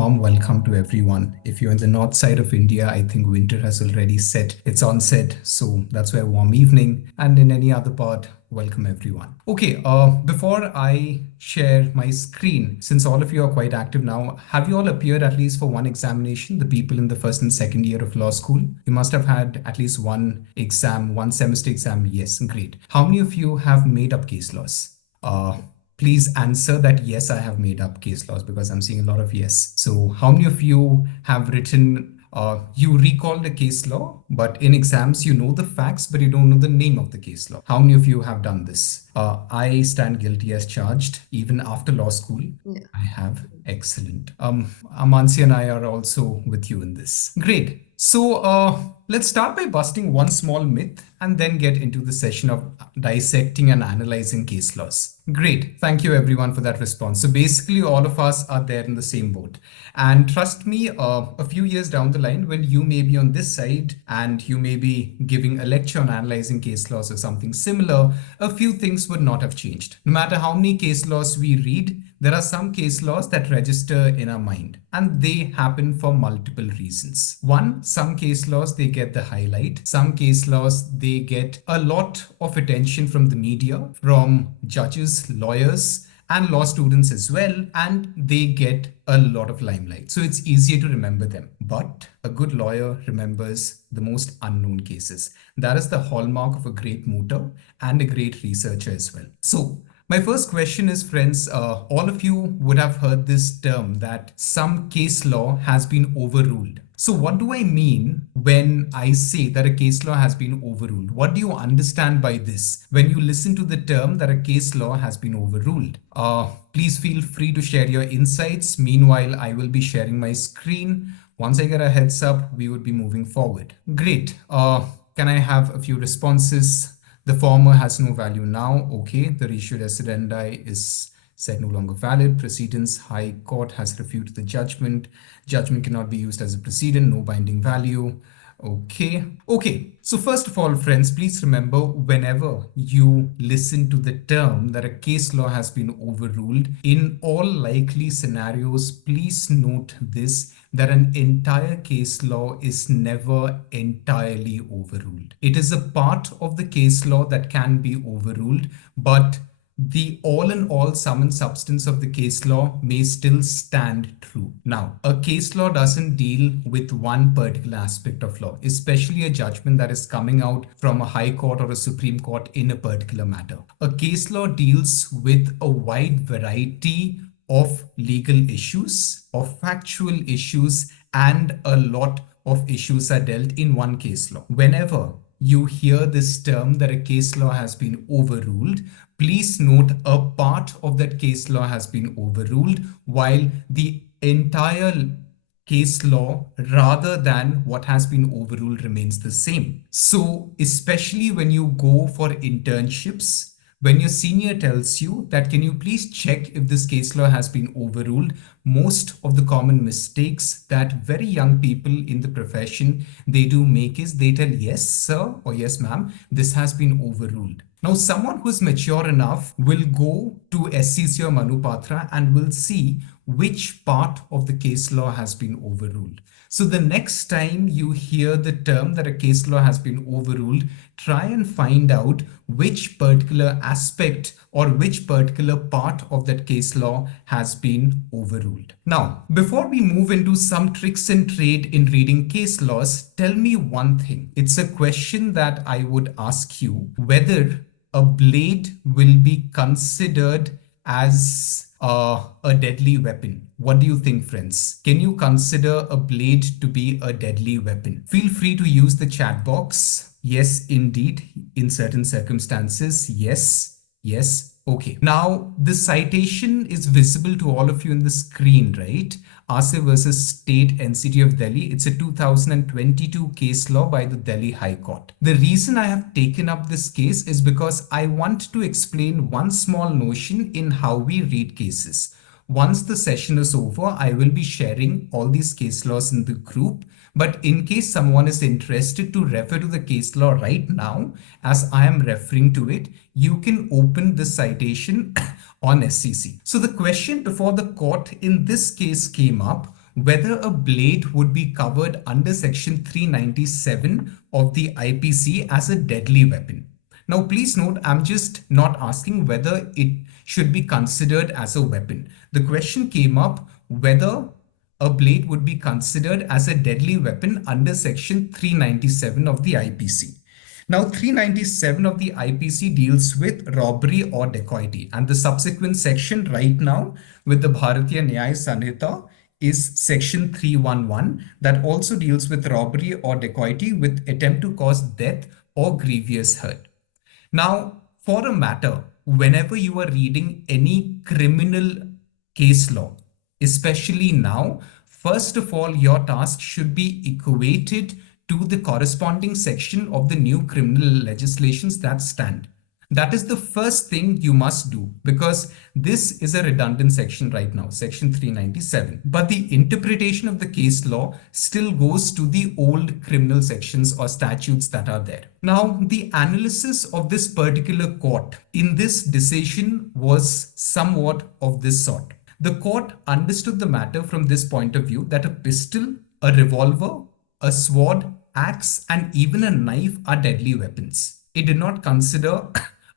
warm welcome to everyone. If you're in the north side of India, I think winter has already set its onset, so that's why a warm evening. And in any other part, welcome everyone. Okay, before I share my screen, since all of you are quite active now, have you all appeared at least for one examination? The people in the first and second year of law school, you must have had at least one exam, one semester exam. Yes, great. How many of you have made up case laws? Please answer that yes, I have made up case laws, because I'm seeing a lot of yes. So how many of you have written, you recall the case law, but in exams, you know the facts, but you don't know the name of the case law? How many of you have done this? I stand guilty as charged, even after law school. Yeah. I have. Excellent. Amansi and I are also with you in this. Great. So let's start by busting one small myth and then get into the session of dissecting and analyzing case laws. Great. Thank you everyone for that response. So basically all of us are there in the same boat. And trust me, a few years down the line, when you may be on this side and you may be giving a lecture on analyzing case laws or something similar, a few things would not have changed. No matter how many case laws we read, there are some case laws that register in our mind, and they happen for multiple reasons. One, some case laws, they get the highlight. Some case laws, they get a lot of attention from the media, from judges, lawyers, and law students as well, and they get a lot of limelight. So it's easier to remember them. But a good lawyer remembers the most unknown cases. That is the hallmark of a great motor and a great researcher as well. So my first question is, friends, all of you would have heard this term that some case law has been overruled. So what do I mean when I say that a case law has been overruled? What do you understand by this when you listen to the term that a case law has been overruled? Please feel free to share your insights. Meanwhile, I will be sharing my screen. Once I get a heads up, we would be moving forward. Great. Can I have a few responses? The former has no value now. Okay, the ratio decidendi is said no longer valid. Precedents, High Court has refuted the judgment. Judgment cannot be used as a precedent, no binding value. Okay. So first of all, friends, please remember, whenever you listen to the term that a case law has been overruled, in all likely scenarios, please note this, that an entire case law is never entirely overruled. It is a part of the case law that can be overruled, but the all in all sum and substance of the case law may still stand true. Now, a case law doesn't deal with one particular aspect of law, especially a judgment that is coming out from a high court or a Supreme Court in a particular matter. A case law deals with a wide variety of legal issues, of factual issues, and a lot of issues are dealt in one case law. Whenever you hear this term that a case law has been overruled, please note a part of that case law has been overruled, while the entire case law, rather than what has been overruled, remains the same. So especially when you go for internships, when your senior tells you that, can you please check if this case law has been overruled, most of the common mistakes that very young people in the profession, they do make is they tell, yes, sir, or yes, ma'am, this has been overruled. Now, someone who's mature enough will go to SCC or Manupatra and will see which part of the case law has been overruled. So the next time you hear the term that a case law has been overruled, try and find out which particular aspect or which particular part of that case law has been overruled. Now, before we move into some tricks and trade in reading case laws, tell me one thing. It's a question that I would ask you, whether a blade will be considered as a deadly weapon. What do you think, friends? Can you consider a blade to be a deadly weapon? Feel free to use the chat box. Yes, indeed. In certain circumstances, yes. Okay. Now, the citation is visible to all of you in the screen, right? Asif versus State NCT of Delhi. It's a 2022 case law by the Delhi High Court. The reason I have taken up this case is because I want to explain one small notion in how we read cases. Once the session is over, I will be sharing all these case laws in the group. But in case someone is interested to refer to the case law right now, as I am referring to it, you can open the citation on SCC. So the question before the court in this case came up whether a blade would be covered under section 397 of the IPC as a deadly weapon. Now, please note, I'm just not asking whether it should be considered as a weapon. The question came up whether a blade would be considered as a deadly weapon under section 397 of the IPC. Now, 397 of the IPC deals with robbery or dacoity, and the subsequent section right now with the Bharatiya Nyaya Sanhita is section 311 that also deals with robbery or dacoity with attempt to cause death or grievous hurt. Now, for a matter, whenever you are reading any criminal case law, especially now, first of all, your task should be equated to the corresponding section of the new criminal legislations that stand. That is the first thing you must do, because this is a redundant section right now, section 397. But the interpretation of the case law still goes to the old criminal sections or statutes that are there. Now, the analysis of this particular court in this decision was somewhat of this sort. The court understood the matter from this point of view that a pistol, a revolver, a sword, axe, and even a knife are deadly weapons. It did not consider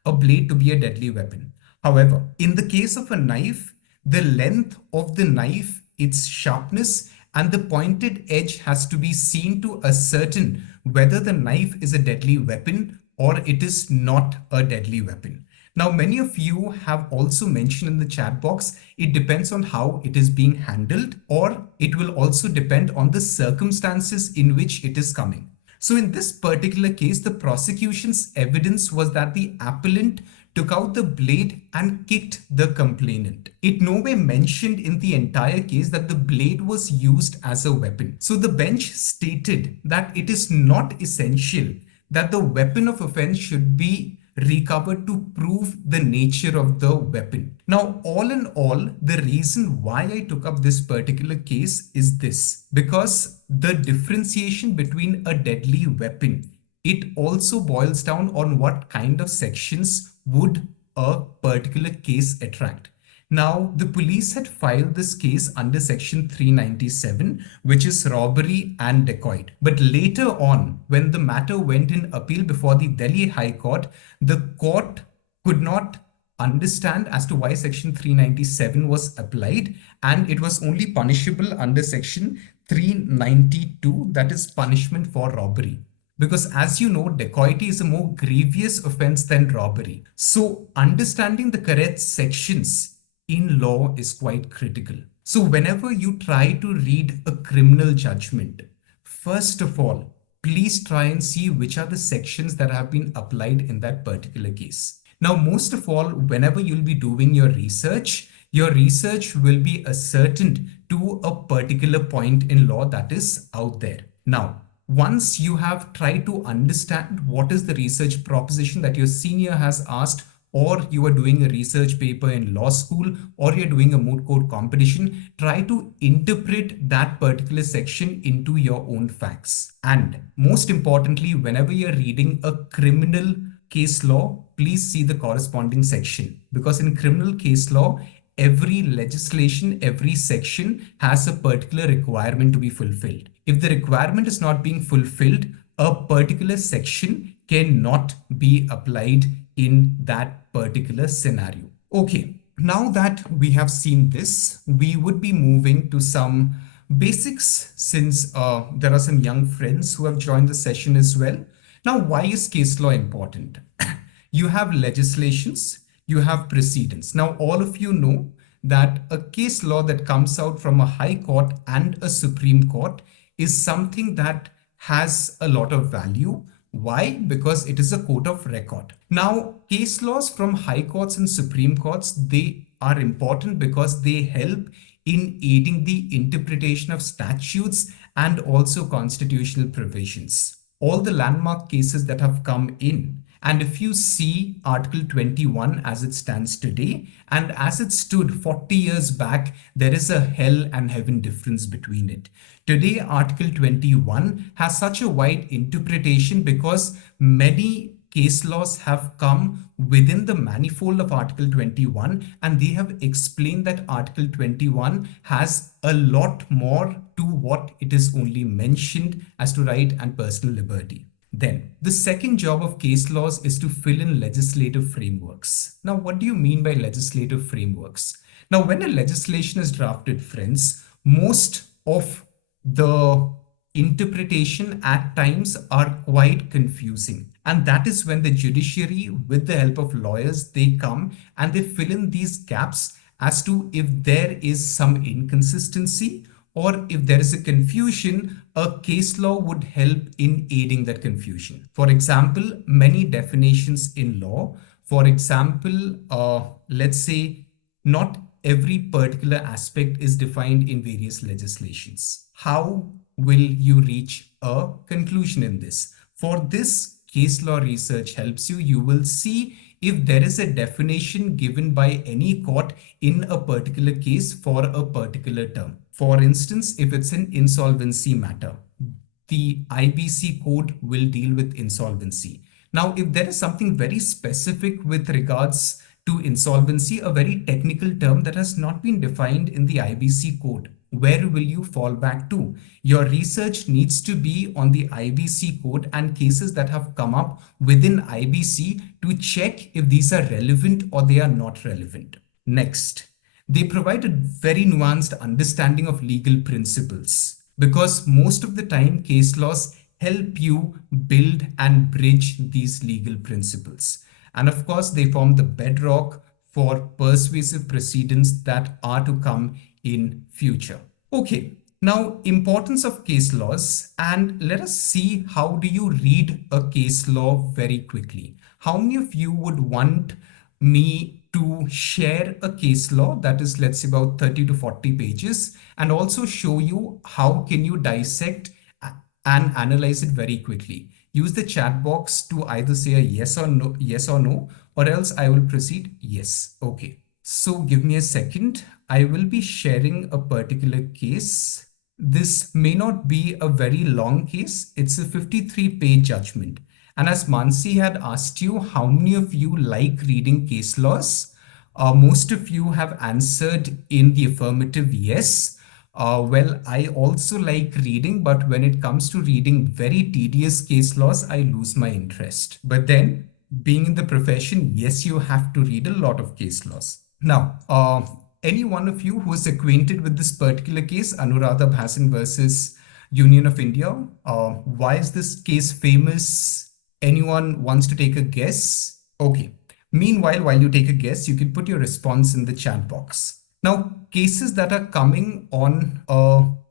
a blade to be a deadly weapon. However, in the case of a knife, the length of the knife, its sharpness, and the pointed edge has to be seen to ascertain whether the knife is a deadly weapon or it is not a deadly weapon. Now, many of you have also mentioned in the chat box, it depends on how it is being handled, or it will also depend on the circumstances in which it is coming. So in this particular case, the prosecution's evidence was that the appellant took out the blade and kicked the complainant. It nowhere mentioned in the entire case that the blade was used as a weapon. So the bench stated that it is not essential that the weapon of offense should be recovered to prove the nature of the weapon. Now, all in all, the reason why I took up this particular case is this, because the differentiation between a deadly weapon, it also boils down on what kind of sections would a particular case attract. Now, the police had filed this case under section 397, which is robbery and dacoit. But later on, when the matter went in appeal before the Delhi High Court, the court could not understand as to why section 397 was applied, and it was only punishable under section 392, that is punishment for robbery. Because as you know, dacoity is a more grievous offense than robbery. So understanding the correct sections in law is quite critical. So whenever you try to read a criminal judgment, first of all, please try and see which are the sections that have been applied in that particular case. Now, most of all, whenever you'll be doing your research will be ascertained to a particular point in law that is out there. Now, once you have tried to understand what is the research proposition that your senior has asked, or you are doing a research paper in law school, or you're doing a moot court competition, try to interpret that particular section into your own facts. And most importantly, whenever you're reading a criminal case law, please see the corresponding section, because in criminal case law, every legislation, every section has a particular requirement to be fulfilled. If the requirement is not being fulfilled, a particular section cannot be applied in that particular scenario. Okay, now that we have seen this, we would be moving to some basics, since there are some young friends who have joined the session as well. Now, why is case law important? You have legislations, you have precedents. Now, all of you know that a case law that comes out from a high court and a Supreme Court is something that has a lot of value. Why? Because it is a court of record. Now, case laws from high courts and Supreme Courts, they are important because they help in aiding the interpretation of statutes and also constitutional provisions. All the landmark cases that have come in, and if you see Article 21 as it stands today and as it stood 40 years back, there is a hell and heaven difference between it. Today, Article 21 has such a wide interpretation because many case laws have come within the manifold of Article 21, and they have explained that Article 21 has a lot more not do what it is only mentioned as to right and personal liberty. Then, the second job of case laws is to fill in legislative frameworks. Now, what do you mean by legislative frameworks? Now, when a legislation is drafted, friends, most of the interpretation at times are quite confusing. And that is when the judiciary, with the help of lawyers, they come and they fill in these gaps as to if there is some inconsistency or if there is a confusion, a case law would help in aiding that confusion. For example, many definitions in law, for example, let's say not every particular aspect is defined in various legislations. How will you reach a conclusion in this? For this, case law research helps you. You will see if there is a definition given by any court in a particular case for a particular term. For instance, if it's an insolvency matter, the IBC code will deal with insolvency. Now, if there is something very specific with regards to insolvency, a very technical term that has not been defined in the IBC code, where will you fall back to? Your research needs to be on the IBC code and cases that have come up within IBC to check if these are relevant or they are not relevant. Next, they provide a very nuanced understanding of legal principles because most of the time case laws help you build and bridge these legal principles. And of course, they form the bedrock for persuasive precedents that are to come in future. Okay, now importance of case laws, and let us see how do you read a case law very quickly. How many of you would want me to share a case law that is, let's say, about 30 to 40 pages and also show you how can you dissect and analyze it very quickly? Use the chat box to either say a yes or no, or else I will proceed yes. Okay, so give me a second. I will be sharing a particular case. This may not be a very long case. It's a 53-page judgment. And as Mansi had asked you, how many of you like reading case laws? Most of you have answered in the affirmative yes. Well, I also like reading, but when it comes to reading very tedious case laws, I lose my interest. But then, being in the profession, yes, you have to read a lot of case laws. Now, any one of you who is acquainted with this particular case, Anuradha Bhasin versus Union of India, why is this case famous? Anyone wants to take a guess? Okay. Meanwhile, while you take a guess, you can put your response in the chat box. Now, cases that are coming on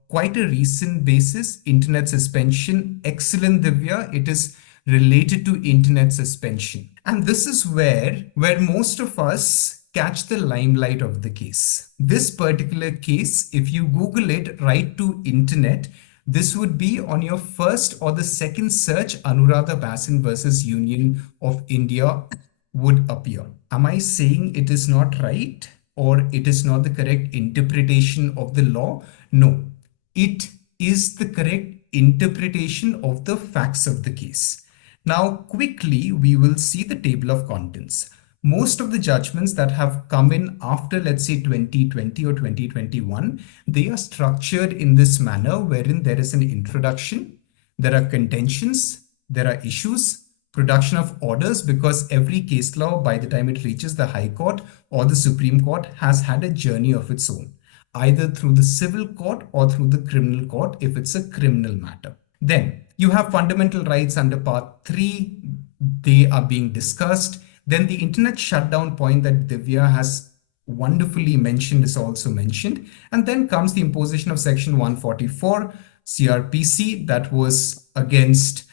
quite a recent basis, internet suspension. Excellent, Divya. It is related to internet suspension. And this is where most of us catch the limelight of the case. This particular case, if you Google it, right to internet, this would be on your first or the second search, Anuradha Bhasin versus Union of India would appear. Am I saying it is not right or it is not the correct interpretation of the law? No, it is the correct interpretation of the facts of the case. Now, quickly, we will see the table of contents. Most of the judgments that have come in after, let's say, 2020 or 2021, they are structured in this manner wherein there is an introduction, there are contentions, there are issues, production of orders, because every case law, by the time it reaches the High Court or the Supreme Court, has had a journey of its own, either through the civil court or through the criminal court if it's a criminal matter. Then you have fundamental rights under Part 3. They are being discussed. Then the internet shutdown point that Divya has wonderfully mentioned is also mentioned. And then comes the imposition of Section 144 CRPC that was against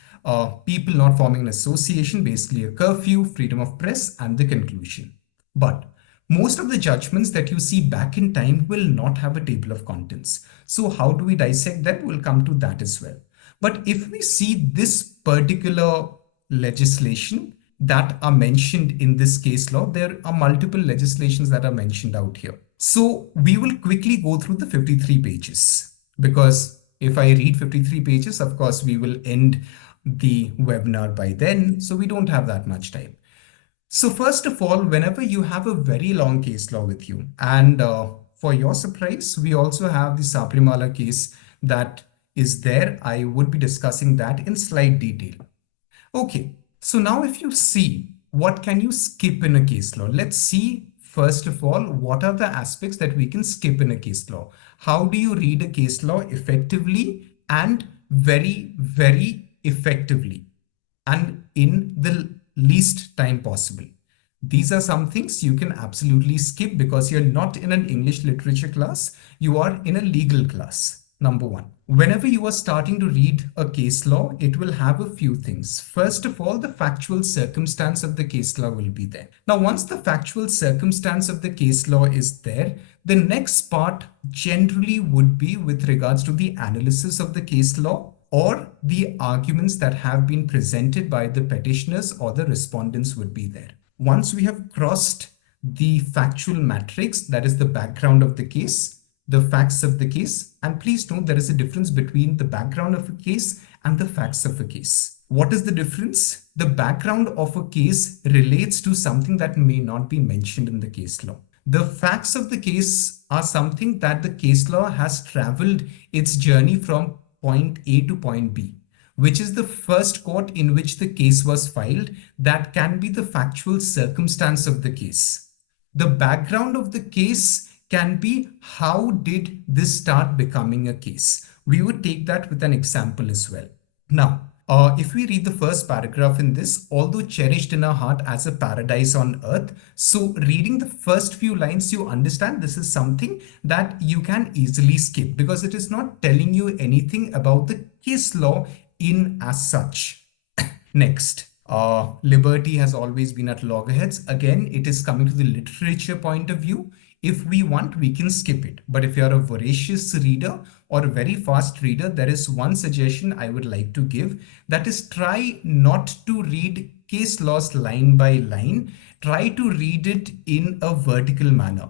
people not forming an association, basically a curfew, freedom of press, and the conclusion. But most of the judgments that you see back in time will not have a table of contents. So how do we dissect that? We'll come to that as well. But if we see this particular legislation that are mentioned in this case law, there are multiple legislations that are mentioned out here. So we will quickly go through the 53 pages because if I read 53 pages, of course, we will end the webinar by then. So we don't have that much time. So first of all, whenever you have a very long case law with you, and for your surprise, we also have the Sabrimala case that is there. I would be discussing that in slight detail. Okay, so now if you see what can you skip in a case law, let's see first of all what are the aspects that we can skip in a case law. How do you read a case law effectively and very effectively and in the least time possible? These are some things you can absolutely skip because you're not in an English literature class, you are in a legal class. Number one, whenever you are starting to read a case law, it will have a few things. First of all, the factual circumstance of the case law will be there. Now, once the factual circumstance of the case law is there, the next part generally would be with regards to the analysis of the case law or the arguments that have been presented by the petitioners or the respondents would be there. Once we have crossed the factual matrix, that is the background of the case, the facts of the case, and please note there is a difference between the background of a case and the facts of a case. What is the difference? The background of a case relates to something that may not be mentioned in the case law. The facts of the case are something that the case law has traveled its journey from point A to point B, which is the first court in which the case was filed. That can be the factual circumstance of the case. The background of the case can be how did this start becoming a case. We would take that with an example as well. Now, if we read the first paragraph in this, although cherished in our heart as a paradise on earth. So reading the first few lines, you understand this is something that you can easily skip because it is not telling you anything about the case law in as such. Next, liberty has always been at loggerheads. Again, it is coming to the literature point of view. If we want, we can skip it. But if you're a voracious reader or a very fast reader, there is one suggestion I would like to give. That is, try not to read case laws line by line. Try to read it in a vertical manner.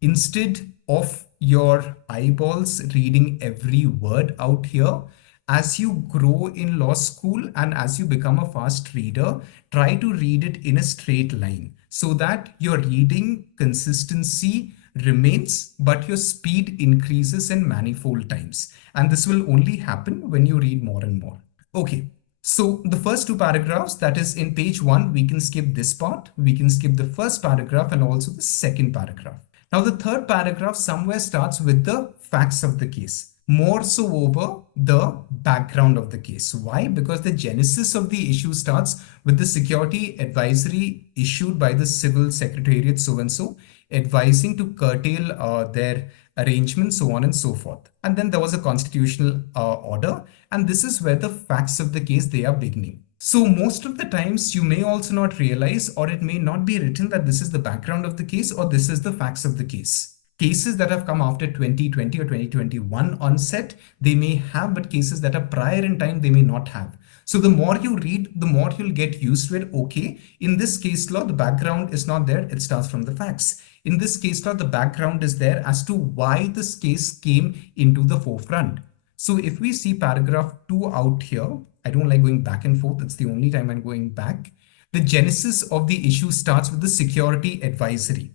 Instead of your eyeballs reading every word out here, as you grow in law school and as you become a fast reader, try to read it in a straight line so that your reading consistency remains, but your speed increases in manifold times. And this will only happen when you read more and more. Okay. So the first two paragraphs, that is in page 1, we can skip this part. We can skip the first paragraph and also the second paragraph. Now the third paragraph somewhere starts with the facts of the case, more so over the background of the case. Why? Because the genesis of the issue starts with the security advisory issued by the civil secretariat so-and-so, advising to curtail their arrangements, so on and so forth. And then there was a constitutional order, and this is where the facts of the case, they are beginning. So most of the times you may also not realize, or it may not be written that this is the background of the case or this is the facts of the case. Cases that have come after 2020 or 2021 onset, they may have, but cases that are prior in time, they may not have. So the more you read, the more you'll get used to it. Okay, in this case law, the background is not there. It starts from the facts. In this case law, the background is there as to why this case came into the forefront. So if we see paragraph 2 out here, I don't like going back and forth. It's the only time I'm going back. The genesis of the issue starts with the security advisory.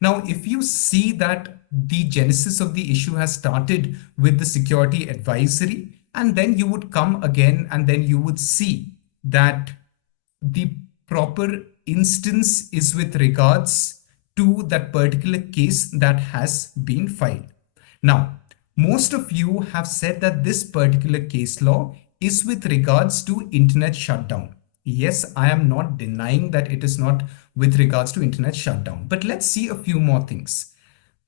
Now, if you see that the genesis of the issue has started with the security advisory, and then you would come again and then you would see that the proper instance is with regards to that particular case that has been filed. Now, most of you have said that this particular case law is with regards to internet shutdown. Yes, I am not denying that it is not with regards to internet shutdown, but let's see a few more things.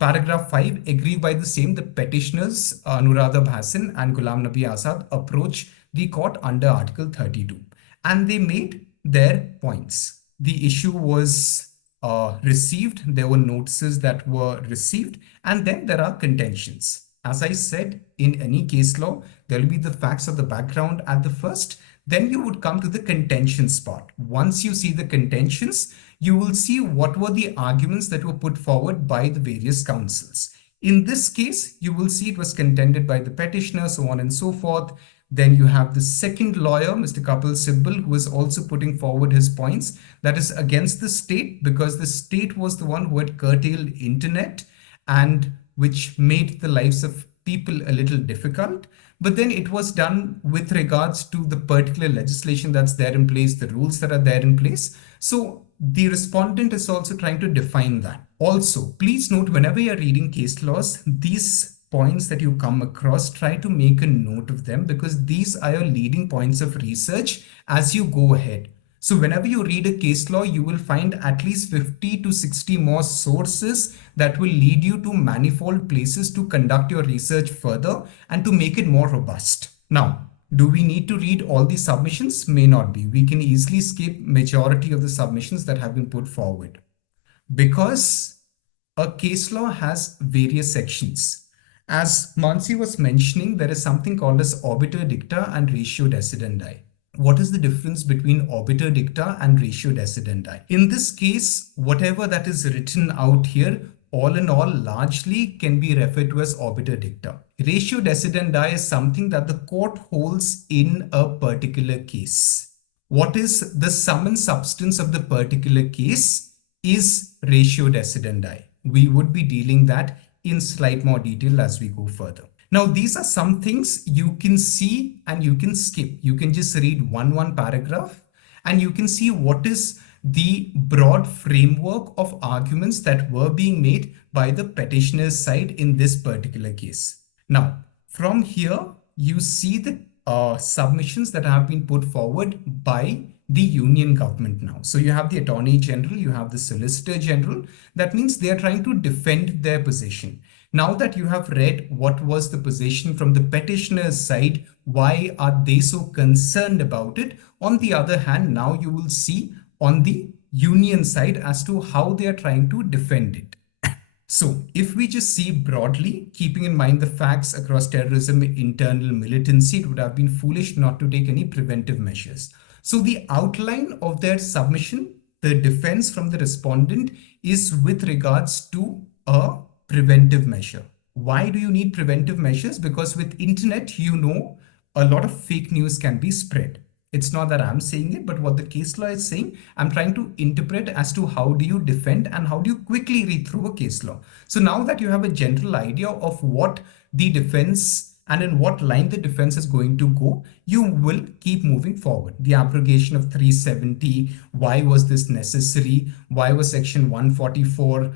Paragraph 5, agree by the same, the petitioners Anuradha Bhasin and Ghulam Nabi Azad approach the court under Article 32 and they made their points. The issue was received, there were notices that were received, and then there are contentions. As I said, in any case law, there will be the facts of the background at the first, then you would come to the contentions part. Once you see the contentions, you will see what were the arguments that were put forward by the various counsels. In this case, you will see it was contended by the petitioner, so on and so forth. Then you have the second lawyer, Mr. Kapil Sibal, who is also putting forward his points. That is against the state because the state was the one who had curtailed internet and which made the lives of people a little difficult. But then it was done with regards to the particular legislation that's there in place, the rules that are there in place. So the respondent is also trying to define that. Also, please note whenever you're reading case laws, these points that you come across, try to make a note of them because these are your leading points of research as you go ahead. So whenever you read a case law, you will find at least 50 to 60 more sources that will lead you to manifold places to conduct your research further and to make it more robust. Now, do we need to read all the submissions? May not be. We can easily skip majority of the submissions that have been put forward because a case law has various sections. As Mansi was mentioning, there is something called as obiter dicta and ratio decidendi. What is the difference between obiter dicta and ratio decidendi? In this case, whatever that is written out here, all in all, largely can be referred to as obiter dicta. Ratio decidendi is something that the court holds in a particular case. What is the sum and substance of the particular case is ratio decidendi. We would be dealing that in slight more detail as we go further. Now, these are some things you can see and you can skip. You can just read one paragraph and you can see what is the broad framework of arguments that were being made by the petitioner's side in this particular case. Now, from here, you see the submissions that have been put forward by the union government now. So you have the Attorney General, you have the Solicitor General. That means they are trying to defend their position. Now that you have read what was the position from the petitioner's side, why are they so concerned about it? On the other hand, now you will see on the union side as to how they are trying to defend it. So if we just see broadly, keeping in mind the facts across terrorism, internal militancy, it would have been foolish not to take any preventive measures. So the outline of their submission, the defense from the respondent is with regards to a preventive measure. Why do you need preventive measures? Because with internet, you know, a lot of fake news can be spread. It's not that I'm saying it, but what the case law is saying, I'm trying to interpret as to how do you defend and how do you quickly read through a case law. So now that you have a general idea of what the defense and in what line the defense is going to go, you will keep moving forward. The abrogation of 370, why was this necessary? Why was section 144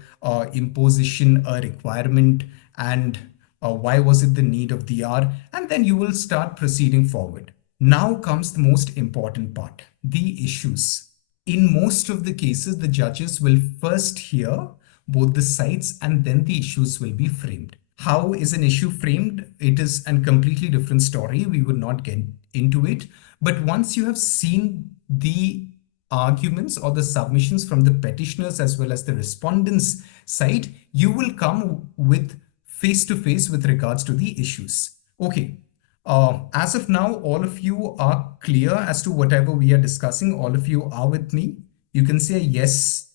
imposition a requirement? And why was it the need of the hour? And then you will start proceeding forward. Now comes the most important part, the issues. In most of the cases, the judges will first hear both the sides and then the issues will be framed. How is an issue framed? It is a completely different story. We would not get into it. But once you have seen the arguments or the submissions from the petitioners as well as the respondents' side, you will come with face-to-face with regards to the issues. Okay. As of now, all of you are clear as to whatever we are discussing. All of you are with me. You can say yes,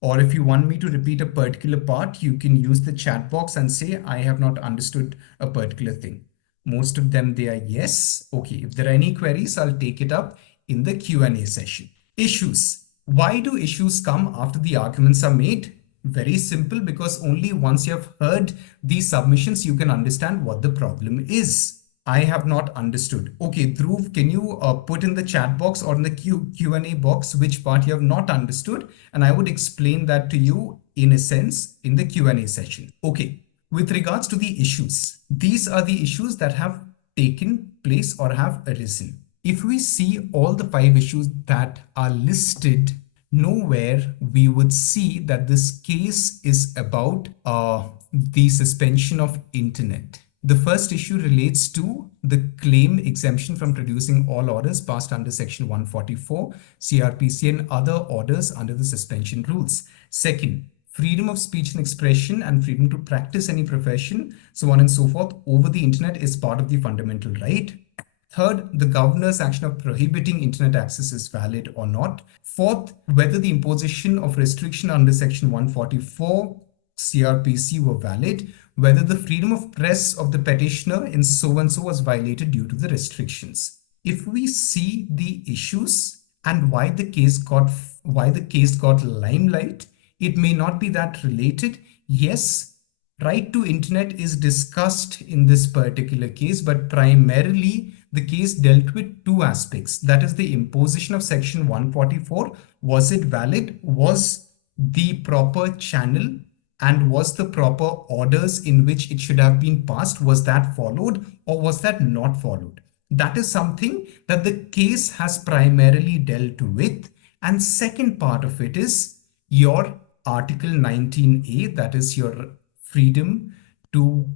or if you want me to repeat a particular part, you can use the chat box and say, I have not understood a particular thing. Most of them, they are yes. Okay, if there are any queries, I'll take it up in the Q&A session. Issues. Why do issues come after the arguments are made? Very simple, because only once you have heard these submissions, you can understand what the problem is. I have not understood. Okay, Dhruv, can you put in the chat box or in the Q&A box which part you have not understood? And I would explain that to you in a sense in the Q&A session. Okay, with regards to the issues, these are the issues that have taken place or have arisen. If we see all the 5 issues that are listed, nowhere we would see that this case is about the suspension of internet. The first issue relates to the claim exemption from producing all orders passed under section 144, CRPC and other orders under the suspension rules. Second, freedom of speech and expression and freedom to practice any profession, so on and so forth, over the internet is part of the fundamental right. Third, the governor's action of prohibiting internet access is valid or not. Fourth, whether the imposition of restriction under section 144 CRPC were valid, whether the freedom of press of the petitioner in so and so was violated due to the restrictions. If we see the issues and why the case got limelight, it may not be that related. Yes, Right to internet is discussed in this particular case, but primarily the case dealt with two aspects. That is the imposition of section 144. Was it valid? Was the proper channel and was the proper orders in which it should have been passed, was that followed or was that not followed? That is something that the case has primarily dealt with. And second part of it is your Article 19A, that is your freedom to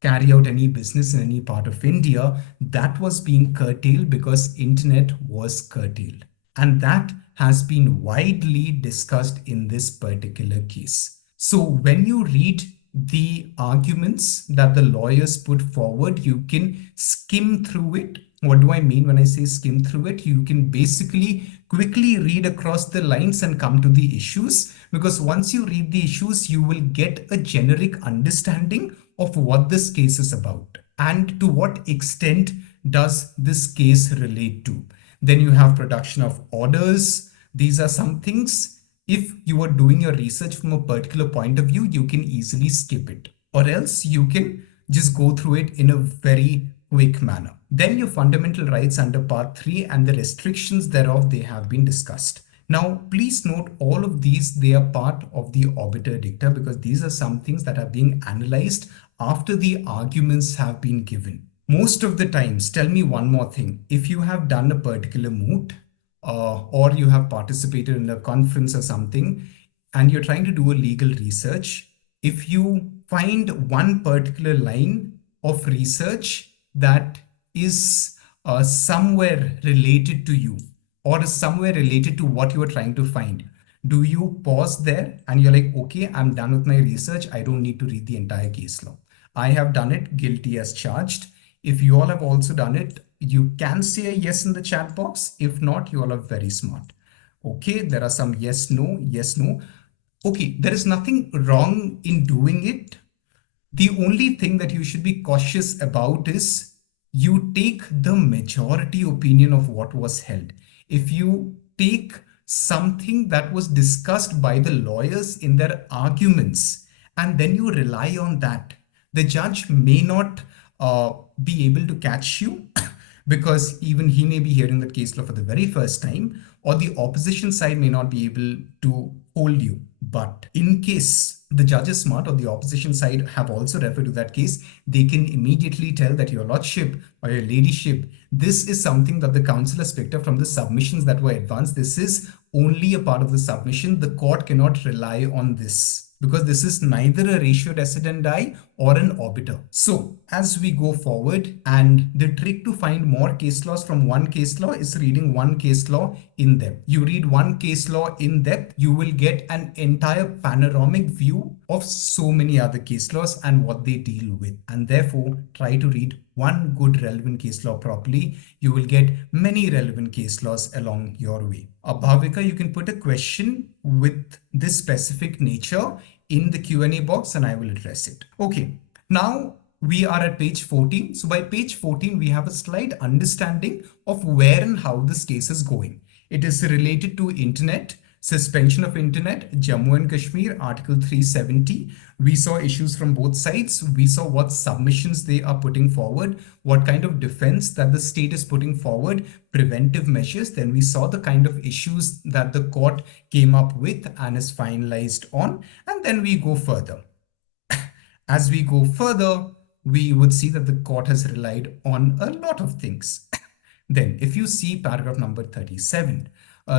carry out any business in any part of India, that was being curtailed because internet was curtailed. And that has been widely discussed in this particular case. So when you read the arguments that the lawyers put forward, you can skim through it. What do I mean when I say skim through it? You can basically quickly read across the lines and come to the issues, because once you read the issues, you will get a generic understanding of what this case is about and to what extent does this case relate to. Then you have production of orders. These are some things, if you are doing your research from a particular point of view, you can easily skip it, or else you can just go through it in a very quick manner. Then your fundamental rights under part 3 and the restrictions thereof, they have been discussed. Now, please note all of these, they are part of the obiter dicta because these are some things that are being analyzed after the arguments have been given. Most of the times, tell me one more thing, if you have done a particular moot or you have participated in a conference or something and you're trying to do a legal research, if you find one particular line of research that is somewhere related to you or is somewhere related to what you are trying to find, do you pause there and you're like, okay, I'm done with my research, I don't need to read the entire case law? I have done it, guilty as charged. If you all have also done it, you can say a yes in the chat box. If not, you all are very smart. Okay, there are some yes, no, yes, no. Okay, there is nothing wrong in doing it. The only thing that you should be cautious about is you take the majority opinion of what was held. If you take something that was discussed by the lawyers in their arguments and then you rely on that, the judge may not be able to catch you because even he may be hearing that case law for the very first time, or the opposition side may not be able to hold you. But in case the judge is smart or the opposition side have also referred to that case, they can immediately tell that your lordship or your ladyship, this is something that the counsel has picked up from the submissions that were advanced. This is only a part of the submission. The court cannot rely on this because this is neither a ratio decidendi or an obiter. So as we go forward, and the trick to find more case laws from one case law is reading one case law in depth. You read one case law in depth, you will get an entire panoramic view of so many other case laws and what they deal with. And therefore, try to read one good relevant case law properly. You will get many relevant case laws along your way. Bhavika, you can put a question with this specific nature in the Q&A box and I will address it. Okay, now we are at page 14. So by page 14, we have a slight understanding of where and how this case is going. It is related to internet, suspension of internet, Jammu and Kashmir, Article 370. We saw issues from both sides. We saw what submissions they are putting forward, what kind of defense that the state is putting forward, preventive measures. Then we saw the kind of issues that the court came up with and is finalized on. And then we go further. As we go further, we would see that the court has relied on a lot of things. Then if you see paragraph number 37,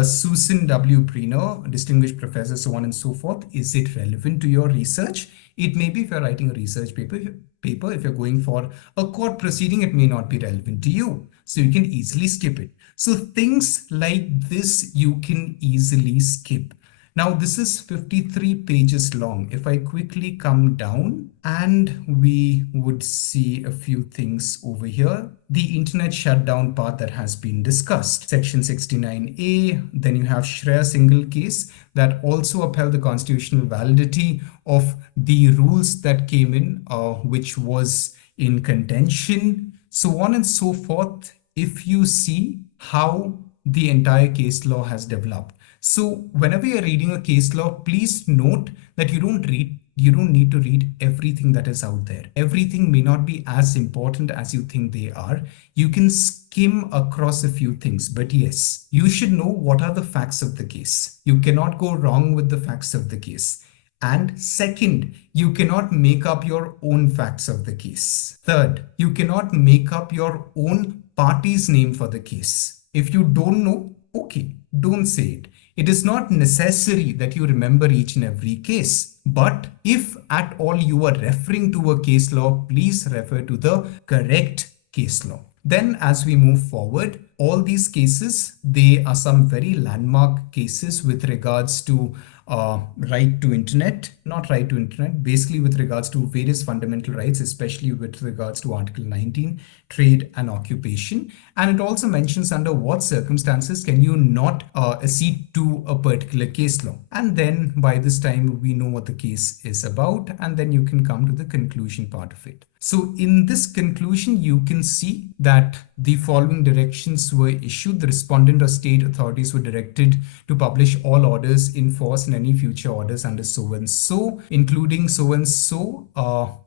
Susan W. Preener, distinguished professor, so on and so forth, is it relevant to your research? It may be if you're writing a research paper. If you're going for a court proceeding, it may not be relevant to you. So you can easily skip it. So things like this, you can easily skip. Now, this is 53 pages long. If I quickly come down and we would see a few things over here, the internet shutdown part that has been discussed, section 69A, then you have Shreya single case that also upheld the constitutional validity of the rules that came in, which was in contention, so on and so forth. If you see how the entire case law has developed. So whenever you're reading a case law, please note that you don't need to read everything that is out there. Everything may not be as important as you think they are. You can skim across a few things, but yes, you should know what are the facts of the case. You cannot go wrong with the facts of the case. And second, you cannot make up your own facts of the case. Third, you cannot make up your own party's name for the case. If you don't know, okay, don't say it. It is not necessary that you remember each and every case. But if at all you are referring to a case law, please refer to the correct case law. Then as we move forward, all these cases, they are some very landmark cases with regards to right to internet, not right to internet, basically with regards to various fundamental rights, especially with regards to Article 19, trade and occupation. And it also mentions under what circumstances can you not accede to a particular case law. And then by this time, we know what the case is about, and then you can come to the conclusion part of it. So in this conclusion, you can see that the following directions were issued. The respondent or state authorities were directed to publish all orders in force and any future orders under so and so, including so and so,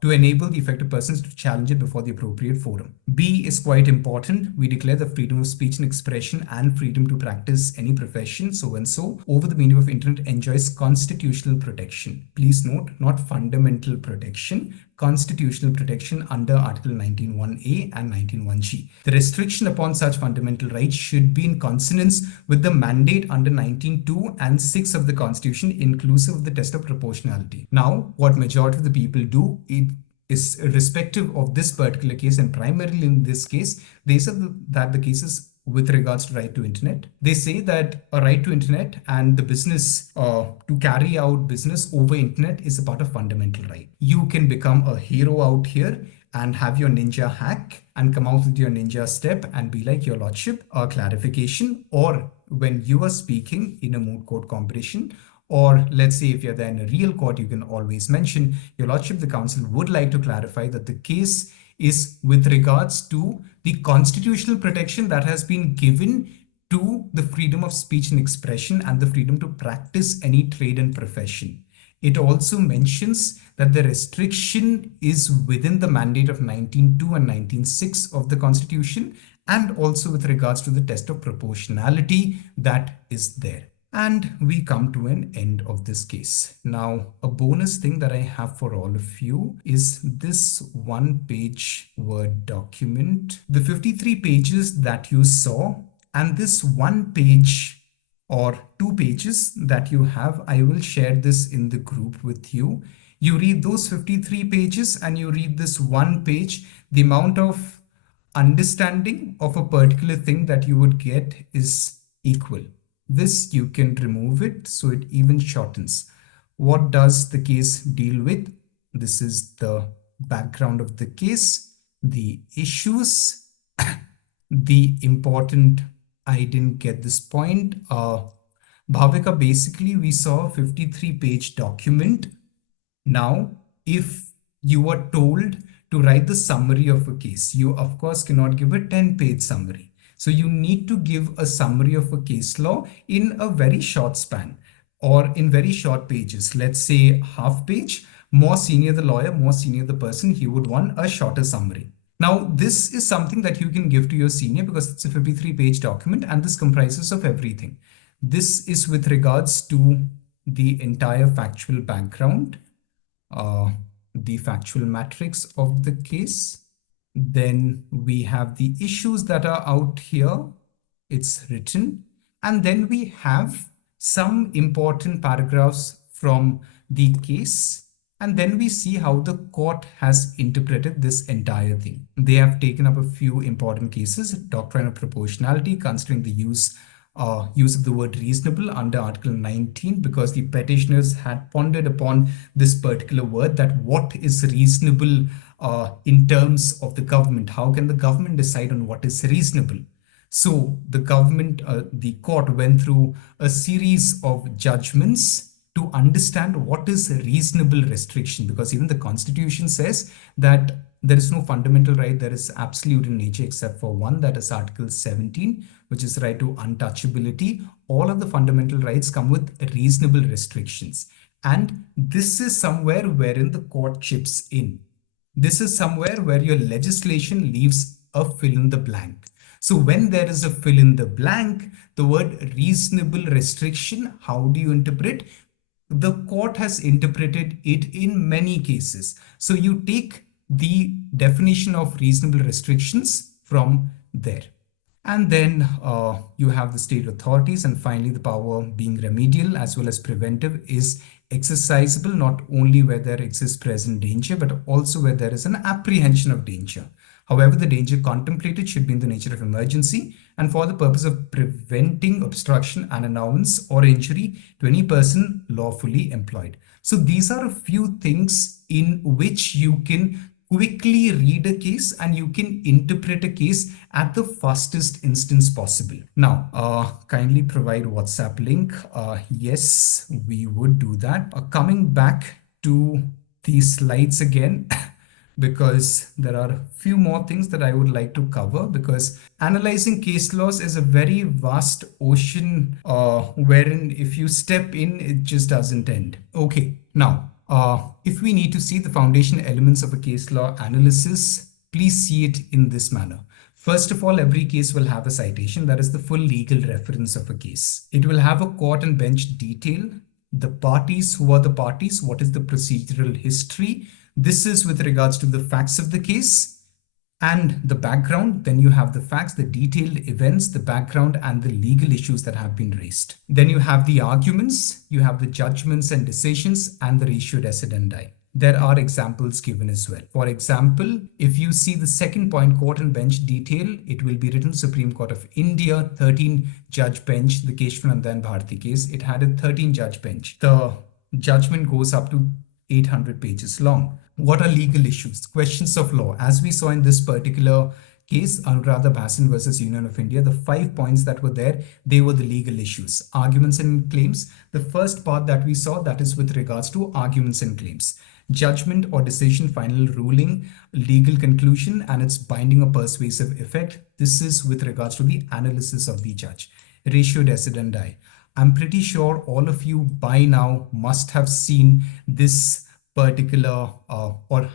to enable the affected persons to challenge it before the appropriate forum. B is quite important. We declare the freedom of speech and expression and freedom to practice any profession, so and so, over the medium of internet enjoys constitutional protection. Please note, not fundamental protection, constitutional protection under Article 19(1)A and 19(1)G. The restriction upon such fundamental rights should be in consonance with the mandate under 19(2) and 6 of the Constitution, inclusive of the test of proportionality. Now, what majority of the people do, it is irrespective of this particular case, and primarily in this case, they said that the cases with regards to right to internet, they say that a right to internet and the business to carry out business over internet is a part of fundamental right. You can become a hero out here and have your ninja hack and come out with your ninja step and be like, your lordship, a clarification, or when you are speaking in a moot court competition, or let's say if you're there in a real court, you can always mention, your lordship, the council would like to clarify that the case is with regards to the constitutional protection that has been given to the freedom of speech and expression and the freedom to practice any trade and profession. It also mentions that the restriction is within the mandate of 19(2) and 19(6) of the Constitution, and also with regards to the test of proportionality that is there. And we come to an end of this case. Now, a bonus thing that I have for all of you is this 1-page Word document. The 53 pages that you saw and this 1 page or 2 pages that you have, I will share this in the group with you. You read those 53 pages and you read this 1 page, the amount of understanding of a particular thing that you would get is equal. This, you can remove it, so it even shortens. What does the case deal with? This is the background of the case, the issues, the important, I didn't get this point. Bhavika, basically we saw a 53-page document. Now, if you are told to write the summary of a case, you of course cannot give a 10-page summary. So you need to give a summary of a case law in a very short span or in very short pages. Let's say half page. More senior the lawyer, more senior the person, he would want a shorter summary. Now, this is something that you can give to your senior because it's a 53-page document and this comprises of everything. This is with regards to the entire factual background, the factual matrix of the case. Then we have the issues that are out here. It's written. And then we have some important paragraphs from the case. And then we see how the court has interpreted this entire thing. They have taken up a few important cases, doctrine of proportionality, considering the use of the word reasonable under Article 19, because the petitioners had pondered upon this particular word, that what is reasonable in terms of the government. How can the government decide on what is reasonable? So the government, the court went through a series of judgments to understand what is a reasonable restriction, because even the Constitution says that there is no fundamental right. There is absolute in nature except for one, that is Article 17, which is right to untouchability. All of the fundamental rights come with reasonable restrictions. And this is somewhere wherein the court chips in. This is somewhere where your legislation leaves a fill in the blank. So when there is a fill in the blank, the word reasonable restriction, how do you interpret? The court has interpreted it in many cases. So you take the definition of reasonable restrictions from there. And then you have the state authorities, and finally the power being remedial as well as preventive is exercisable not only where there exists present danger, but also where there is an apprehension of danger. However, the danger contemplated should be in the nature of emergency and for the purpose of preventing obstruction and annoyance or injury to any person lawfully employed. So these are a few things in which you can quickly read a case and you can interpret a case at the fastest instance possible. Now, kindly provide WhatsApp link. Yes, we would do that. Coming back to these slides again, because there are a few more things that I would like to cover, because analyzing case laws is a very vast ocean wherein if you step in, it just doesn't end. Okay, now, if we need to see the foundation elements of a case law analysis, please see it in this manner. First of all, every case will have a citation, that is the full legal reference of a case. It will have a court and bench detail, the parties, who are the parties, what is the procedural history. This is with regards to the facts of the case and the background. Then you have the facts, the detailed events, the background, and the legal issues that have been raised. Then you have the arguments, you have the judgments and decisions, and the ratio decidendi. There are examples given as well. For example, if you see the second point, court and bench detail, it will be written Supreme Court of India, 13 judge bench, the Keshwanandan Bharti case. It had a 13 judge bench. The judgment goes up to 800 pages long. What are legal issues? Questions of law. As we saw in this particular case, Anuradha Bhasin versus Union of India, the 5 points that were there, they were the legal issues. Arguments and claims. The first part that we saw, that is with regards to arguments and claims. Judgment or decision, final ruling, legal conclusion, and its binding or persuasive effect. This is with regards to the analysis of the judge. Ratio decidendi. I'm pretty sure all of you by now must have seen this particular or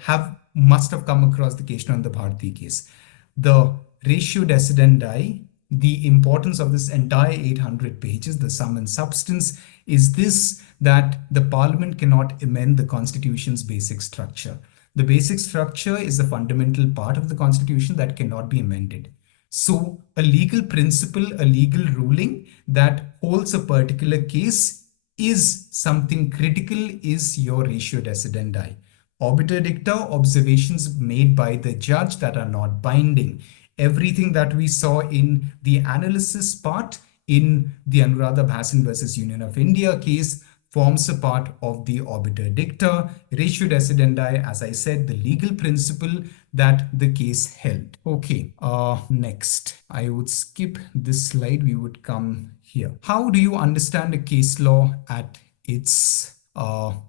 must have come across the Keshwanandan Bharti case. The ratio decidendi, the importance of this entire 800 pages, the sum and substance, is this, that the parliament cannot amend the constitution's basic structure. The basic structure is a fundamental part of the constitution that cannot be amended. So a legal principle, a legal ruling that holds a particular case is something critical, is your ratio decidendi. Obiter dicta, observations made by the judge that are not binding. Everything that we saw in the analysis part in the Anuradha Bhasin versus Union of India case forms a part of the obiter dicta. Ratio decidendi, as I said, the legal principle that the case held. Okay, next, I would skip this slide. We would come here. How do you understand a case law at its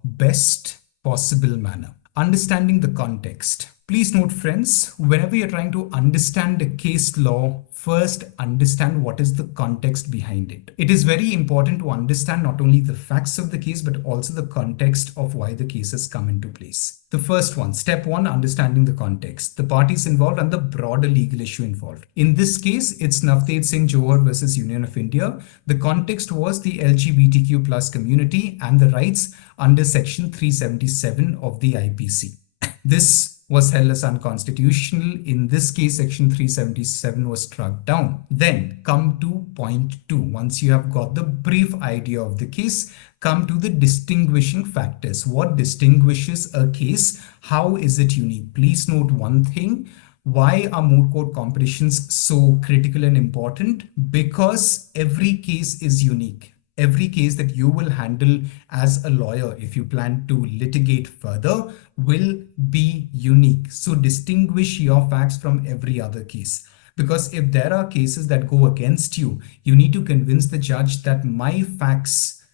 best possible manner? Understanding the context. Please note, friends, whenever you're trying to understand a case law, first understand what is the context behind it. It is very important to understand not only the facts of the case, but also the context of why the case has come into place. The first one, step one, understanding the context, the parties involved and the broader legal issue involved. In this case, it's Navteej Singh Johar versus Union of India. The context was the LGBTQ plus community and the rights under section 377 of the IPC. This was held as unconstitutional. In this case, section 377 was struck down. Then come to point 2. Once you have got the brief idea of the case, come to the distinguishing factors. What distinguishes a case? How is it unique? Please note one thing. Why are moot court competitions so critical and important? Because every case is unique. Every case that you will handle as a lawyer, if you plan to litigate further, will be unique. So distinguish your facts from every other case. Because if there are cases that go against you, you need to convince the judge that my facts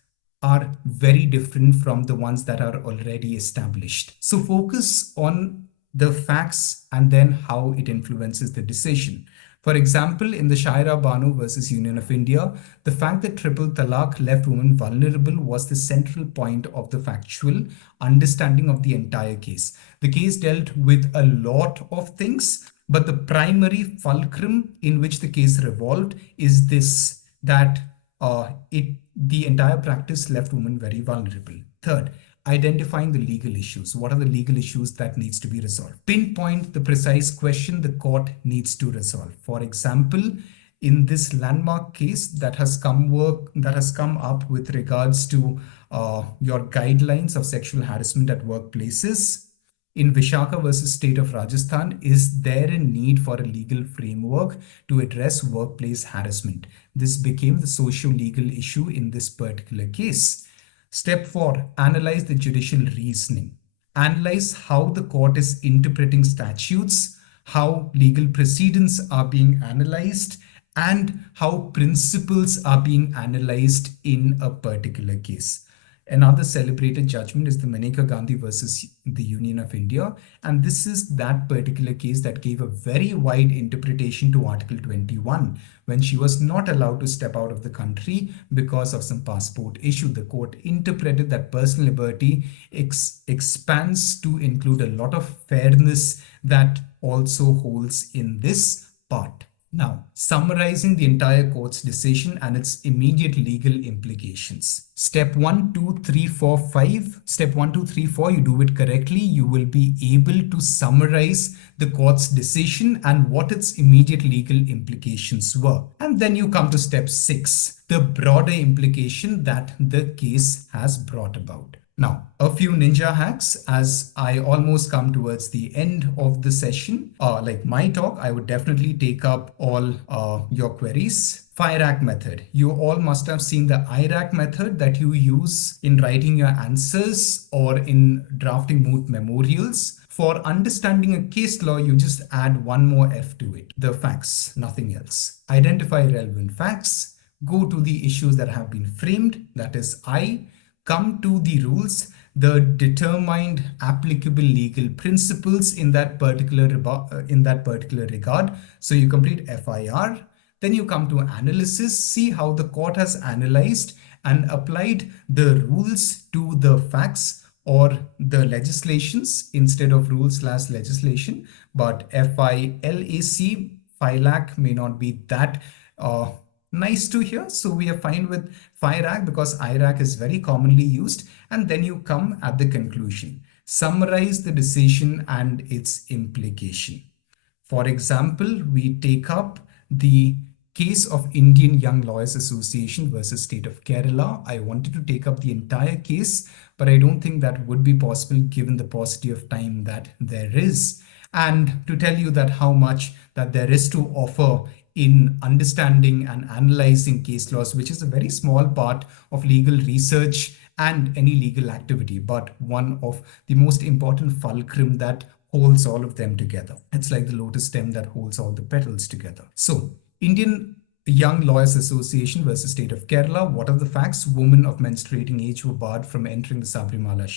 are very different from the ones that are already established. So focus on the facts, and then how it influences the decision. For example, in the Shaira Banu versus Union of India, the fact that triple talaq left women vulnerable was the central point of the factual understanding of the entire case. The case dealt with a lot of things, but the primary fulcrum in which the case revolved is this, that the entire practice left women very vulnerable. Third, identifying the legal issues. What are the legal issues that needs to be resolved? Pinpoint the precise question the court needs to resolve. For example, in this landmark case that has come up with regards to your guidelines of sexual harassment at workplaces, in Vishaka versus State of Rajasthan, is there a need for a legal framework to address workplace harassment? This became the socio-legal issue in this particular case. Step 4, analyze the judicial reasoning. Analyze how the court is interpreting statutes, how legal precedents are being analyzed, and how principles are being analyzed in a particular case. Another celebrated judgment is the Maneka Gandhi versus the Union of India. And this is that particular case that gave a very wide interpretation to Article 21 when she was not allowed to step out of the country because of some passport issue. The court interpreted that personal liberty expands to include a lot of fairness that also holds in this part. Now, summarizing the entire court's decision and its immediate legal implications. Step 1, 2, 3, 4, 5. Step 1, 2, 3, 4, you do it correctly. You will be able to summarize the court's decision and what its immediate legal implications were. And then you come to step 6, the broader implication that the case has brought about. Now, a few ninja hacks as I almost come towards the end of the session. Like my talk, I would definitely take up all your queries. FIRAC method. You all must have seen the IRAC method that you use in writing your answers or in drafting moot memorials. For understanding a case law, you just add one more F to it. The facts, nothing else. Identify relevant facts. Go to the issues that have been framed, that is I. Come to the rules, the determined applicable legal principles in that particular regard. So you complete FIR, then you come to analysis, see how the court has analyzed and applied the rules to the facts or the legislations instead of rules/legislation. But FILAC, FILAC may not be that nice to hear. So we are fine with FIRAC because IRAC is very commonly used. And then you come at the conclusion. Summarize the decision and its implication. For example, we take up the case of Indian Young Lawyers Association versus State of Kerala. I wanted to take up the entire case, but I don't think that would be possible given the paucity of time that there is. And to tell you that how much that there is to offer in understanding and analyzing case laws, which is a very small part of legal research and any legal activity, but one of the most important fulcrum that holds all of them together. It's like the lotus stem that holds all the petals together. So, Indian Young Lawyers Association versus State of Kerala. What are the facts? Women of menstruating age were barred from entering the Sabrimala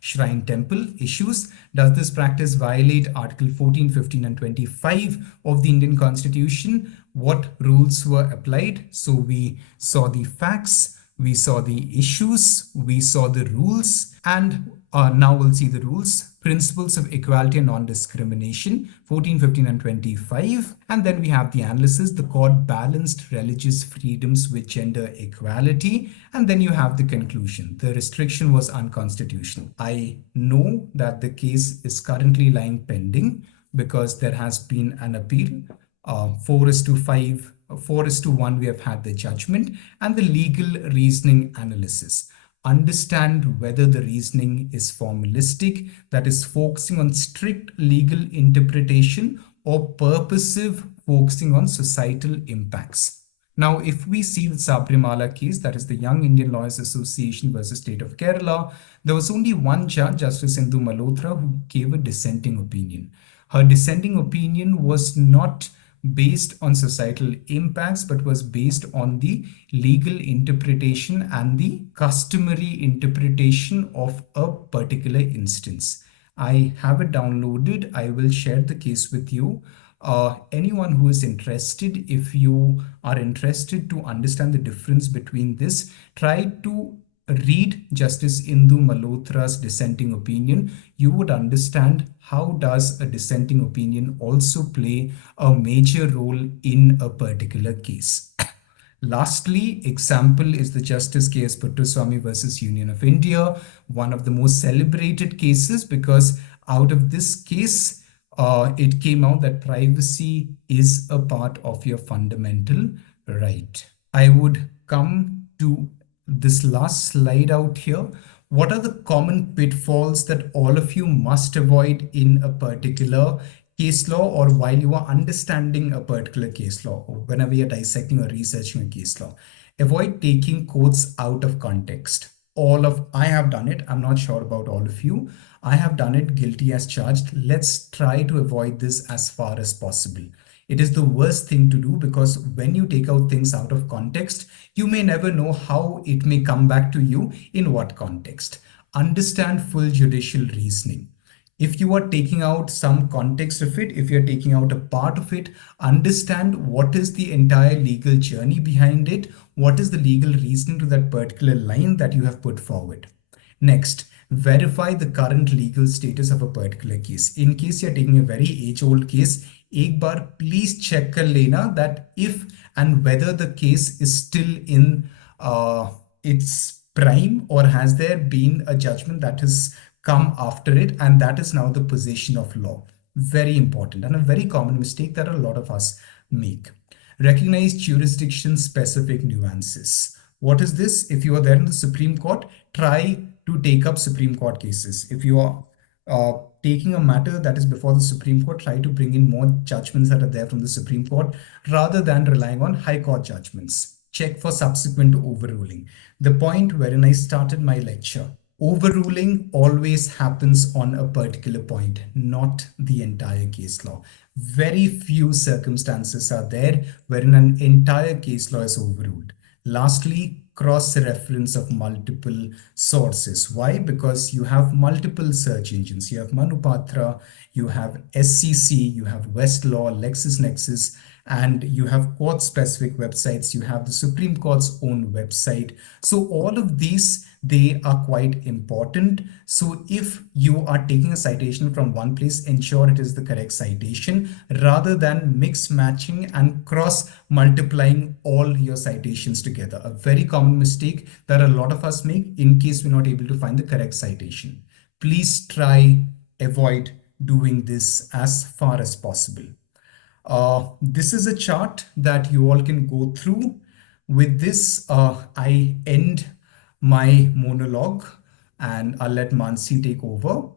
Shrine Temple. Issues. Does this practice violate Article 14, 15 and 25 of the Indian Constitution? What rules were applied? So we saw the facts, we saw the issues, we saw the rules, and now we'll see the rules. Principles of equality and non-discrimination, 14, 15 and 25. And then we have the analysis. The court balanced religious freedoms with gender equality. And then you have the conclusion. The restriction was unconstitutional. I know that the case is currently lying pending because there has been an appeal. 4:5, 4:1, we have had the judgment and the legal reasoning analysis. Understand whether the reasoning is formalistic, that is focusing on strict legal interpretation, or purposive, focusing on societal impacts. Now, if we see the Sabrimala case, that is the Young Indian Lawyers Association versus State of Kerala, there was only one judge, Justice Indhu Malhotra, who gave a dissenting opinion. Her dissenting opinion was not based on societal impacts, but was based on the legal interpretation and the customary interpretation of a particular instance. I have it downloaded. I will share the case with you. Anyone who is interested, if you are interested to understand the difference between this, try to read Justice Indu Malhotra's dissenting opinion. You would understand how does a dissenting opinion also play a major role in a particular case. Lastly, example is the Justice K.S. Puttaswamy versus Union of India, one of the most celebrated cases, because out of this case, it came out that privacy is a part of your fundamental right. I would come to this last slide out here. What are the common pitfalls that all of you must avoid in a particular case law, or while you are understanding a particular case law, or whenever you're dissecting or researching a case law? Avoid taking quotes out of context. I have done it. I'm not sure about all of you. I have done it, guilty as charged. Let's try to avoid this as far as possible. It is the worst thing to do, because when you take out things out of context, you may never know how it may come back to you, in what context. Understand full judicial reasoning. If you are taking out some context of it, if you're taking out a part of it, understand what is the entire legal journey behind it, what is the legal reasoning to that particular line that you have put forward. Next, verify the current legal status of a particular case. In case you're taking a very age-old case, एक बार please check कर लेना that if and whether the case is still in its prime, or has there been a judgment that has come after it, and that is now the position of law. Very important, and a very common mistake that a lot of us make. Recognize jurisdiction specific nuances. What is this? If you are there in the Supreme Court, try to take up Supreme Court cases. If you are taking a matter that is before the Supreme Court, try to bring in more judgments that are there from the Supreme Court rather than relying on High Court judgments. Check for subsequent overruling. The point wherein I started my lecture. Overruling always happens on a particular point, not the entire case law. Very few circumstances are there wherein an entire case law is overruled. Lastly, cross-reference of multiple sources. Why? Because you have multiple search engines. You have Manupatra, you have SCC, you have Westlaw, LexisNexis, and you have court-specific websites. You have the Supreme Court's own website. So all of these, they are quite important. So if you are taking a citation from one place, ensure it is the correct citation rather than mix matching and cross multiplying all your citations together. A very common mistake that a lot of us make in case we're not able to find the correct citation. Please try avoid doing this as far as possible. This is a chart that you all can go through. With this, I end my monologue, and I'll let Mansi take over.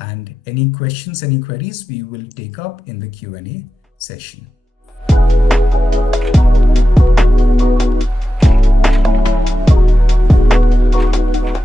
And any questions, any queries, we will take up in the Q&A session.